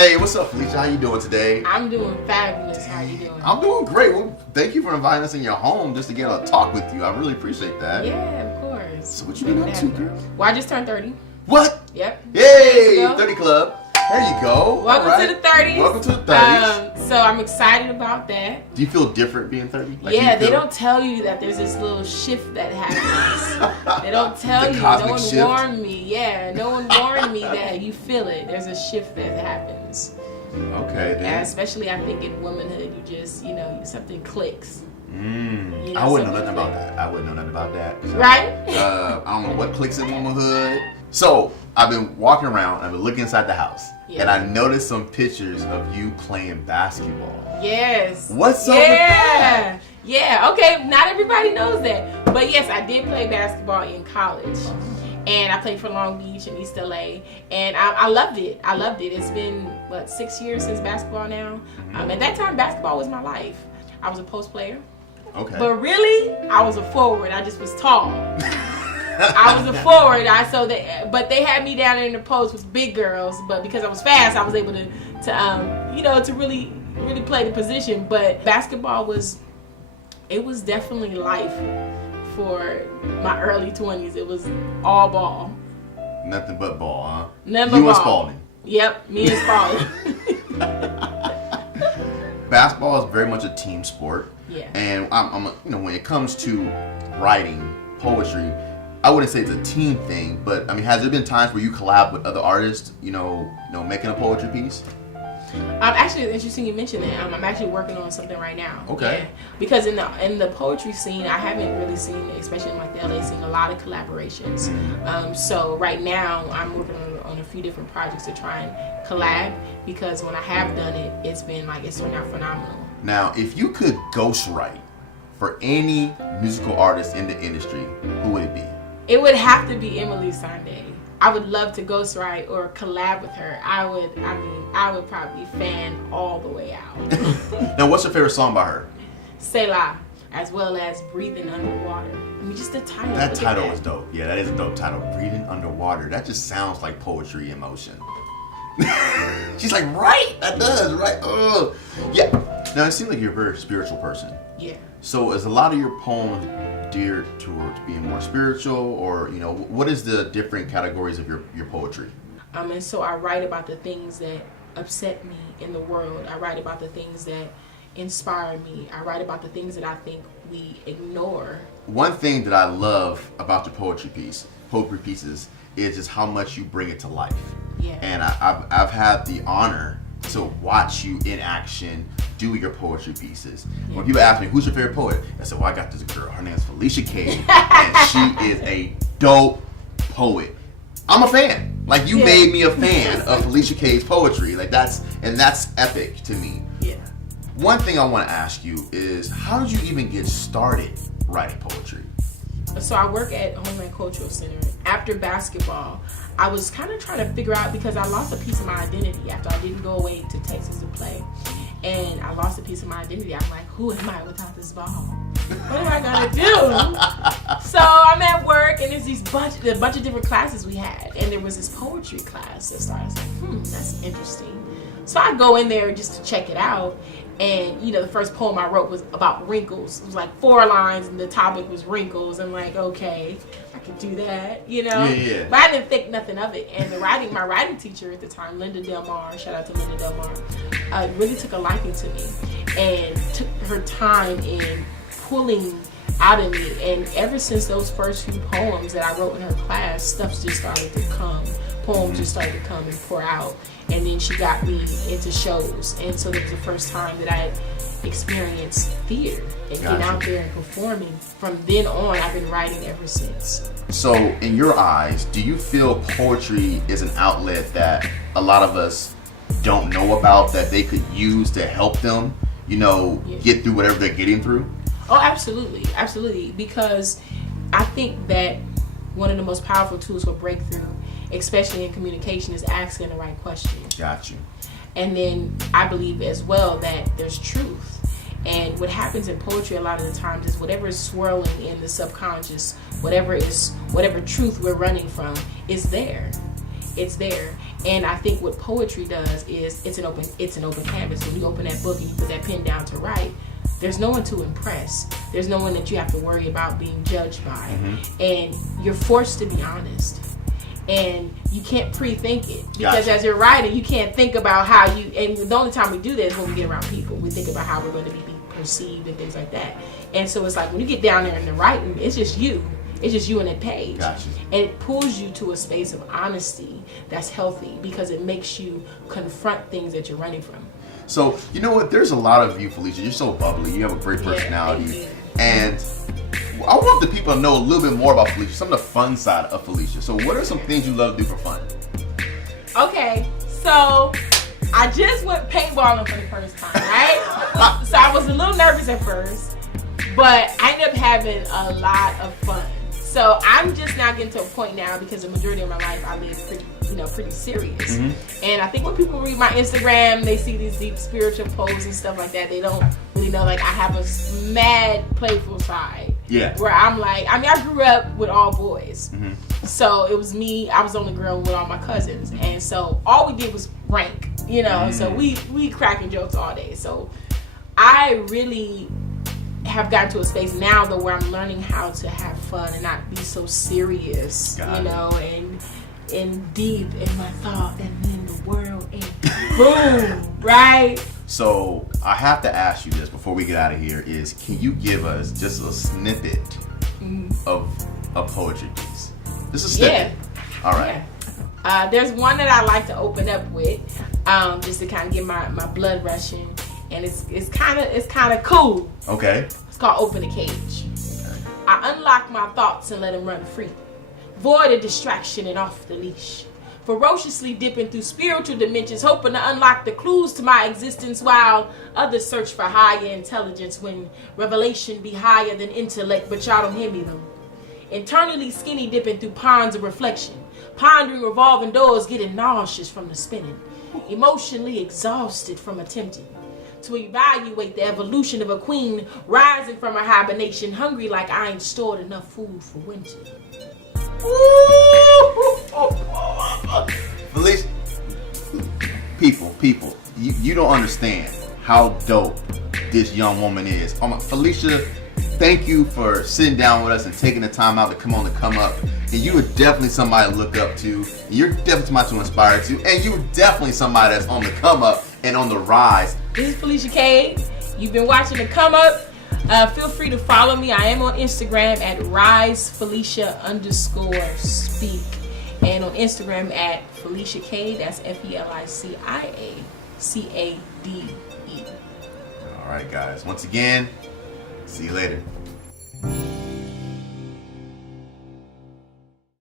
Hey, what's up, Felicia? How you doing today? I'm doing fabulous. How you doing? I'm doing great. Well, thank you for inviting us in your home just to get a talk with you. I really appreciate that. Yeah, of course. So what you been up to, girl? Well, I just turned 30. What? Yep. Yay! 30 Club. There you go. Welcome to the 30s. Welcome to the 30s. So I'm excited about that. Do you feel different being 30? Yeah, they don't tell you that there's this little shift that happens. They don't tell you. No one warned me. Yeah, no one warned me that you feel it. There's a shift that happens. Okay, then. And especially, I think in womanhood, you just, something clicks. I wouldn't know nothing about that. So, right? I don't know what clicks in womanhood. So I've been walking around. I've been looking inside the house, and I noticed some pictures of you playing basketball. Yes. What's up with that? Yeah. Okay. Not everybody knows that, but yes, I did play basketball in college, and I played for Long Beach and East LA, and I loved it. It's been 6 years since basketball now. At that time, basketball was my life. I was a post player. Okay. But really, I was a forward. I just was tall. I was a forward. But they had me down in the post with big girls. But because I was fast, I was able to really play the position. But basketball was definitely life for my early 20s. It was all ball. Nothing but ball, huh? Nothing but you ball. and Spalding. Yep, me and Spalding. Basketball is very much a team sport. Yeah. And I'm when it comes to writing poetry, I wouldn't say it's a team thing, but I mean, has there been times where you collab with other artists, making a poetry piece? Actually, it's interesting you mentioned that. I'm actually working on something right now. Okay. Yeah. Because in the poetry scene, I haven't really seen, especially in the LA scene, a lot of collaborations. So right now, I'm working on a few different projects to try and collab, because when I have done it, it's turned out phenomenal. Now, if you could ghostwrite for any musical artist in the industry, who would it be? It would have to be Emily Sandé. I would love to ghostwrite or collab with her. I would probably fan all the way out. Now, what's your favorite song by her? Selah, as well as Breathing Underwater. I mean, just the title. That title is dope. Yeah, that is a dope title. Breathing Underwater. That just sounds like poetry in motion. She's like, right? That does, right? Oh, yeah. Now, it seems like you're a very spiritual person. Yeah. So is a lot of your poems geared towards being more spiritual, or, what is the different categories of your poetry? And so I write about the things that upset me in the world. I write about the things that inspire me. I write about the things that I think we ignore. One thing that I love about your poetry pieces, is just how much you bring it to life. Yeah. And I've had the honor to watch you in action do your poetry pieces. Yeah. When people ask me, who's your favorite poet? I said, well, I got this girl. Her name is Felicia Cade. And she is a dope poet. I'm a fan. Like, you made me a fan of Felicia Cade's poetry. That's epic to me. Yeah. One thing I want to ask you is, how did you even get started writing poetry? So I work at Homeland Cultural Center. After basketball, I was kind of trying to figure out, because I lost a piece of my identity after I didn't go away to Texas to play. And I lost a piece of my identity. I'm like, who am I without this ball? What am I gonna do? So I'm at work, and there's a bunch of different classes we had, and there was this poetry class that started. I was like, that's interesting. So I go in there just to check it out, and the first poem I wrote was about wrinkles. It was like 4 lines, and the topic was wrinkles. I'm like, okay, I could do that, Yeah. But I didn't think nothing of it. And my writing teacher at the time, Linda Delmar, shout out to Linda Delmar, really took a liking to me and took her time in pulling out of me. And ever since those first few poems that I wrote in her class, stuff just started to come. Poems just started to come and pour out. And then she got me into shows. And so that was the first time that I had experienced theater and getting out there and performing. From then on, I've been writing ever since. So, in your eyes, do you feel poetry is an outlet that a lot of us don't know about, that they could use to help them, get through whatever they're getting through? Oh, absolutely. Absolutely. Because I think that one of the most powerful tools for breakthrough, especially in communication, is asking the right questions. Got you. And then I believe as well that there's truth. And what happens in poetry a lot of the times is whatever is swirling in the subconscious, whatever truth we're running from is there. It's there. And I think what poetry does is it's an open canvas. When you open that book and you put that pen down to write, there's no one to impress. There's no one that you have to worry about being judged by. And you're forced to be honest. And you can't pre-think it. Because as you're writing, you can't think about how you, and the only time we do that is when we get around people. We think about how we're going to be perceived and things like that. And so it's like when you get down there in the writing, it's just you. It's just you and that page. Gotcha. And it pulls you to a space of honesty that's healthy because it makes you confront things that you're running from. So, you know what? There's a lot of you, Felicia. You're so bubbly. You have a great personality. And I want the people to know a little bit more about Felicia, some of the fun side of Felicia. So what are some things you love to do for fun? Okay, so I just went paintballing for the first time, right? So I was a little nervous at first, but I ended up having a lot of fun. So I'm just now getting to a point now because the majority of my life I live pretty serious. And I think when people read my Instagram, they see these deep spiritual posts and stuff like that. They don't really know like I have a mad playful side. Yeah. Where I'm like, I mean, I grew up with all boys. So it was me, I was the only girl with all my cousins. And so all we did was rank, so we cracking jokes all day. So I really have gotten to a space now though where I'm learning how to have fun and not be so serious, and deep in my thought and in the world and boom, right? So I have to ask you this before we get out of here is can you give us just a snippet of a poetry piece? Just a snippet. Yeah. All right. Yeah. There's one that I like to open up with, just to kind of get my blood rushing. And it's kind of cool. Okay. It's called Open the Cage. I unlock my thoughts and let them run free. Void of distraction and off the leash. Ferociously dipping through spiritual dimensions, hoping to unlock the clues to my existence while others search for higher intelligence when revelation be higher than intellect, but y'all don't hear me though. Internally skinny dipping through ponds of reflection. Pondering revolving doors, getting nauseous from the spinning. Emotionally exhausted from attempting to evaluate the evolution of a queen rising from her hibernation, hungry like I ain't stored enough food for winter. Felicia, people, you don't understand how dope this young woman is. Felicia, thank you for sitting down with us and taking the time out to come on the Come Up. And you are definitely somebody to look up to. You're definitely somebody to inspire to. And you're definitely somebody that's on the come up and on the rise. This is Felicia Cade. You've been watching the Come Up. Feel free to follow me. I am on Instagram at risefelicia_speak. And on Instagram at Felicia Cade. That's FELICIACADE. All right, guys. Once again, see you later.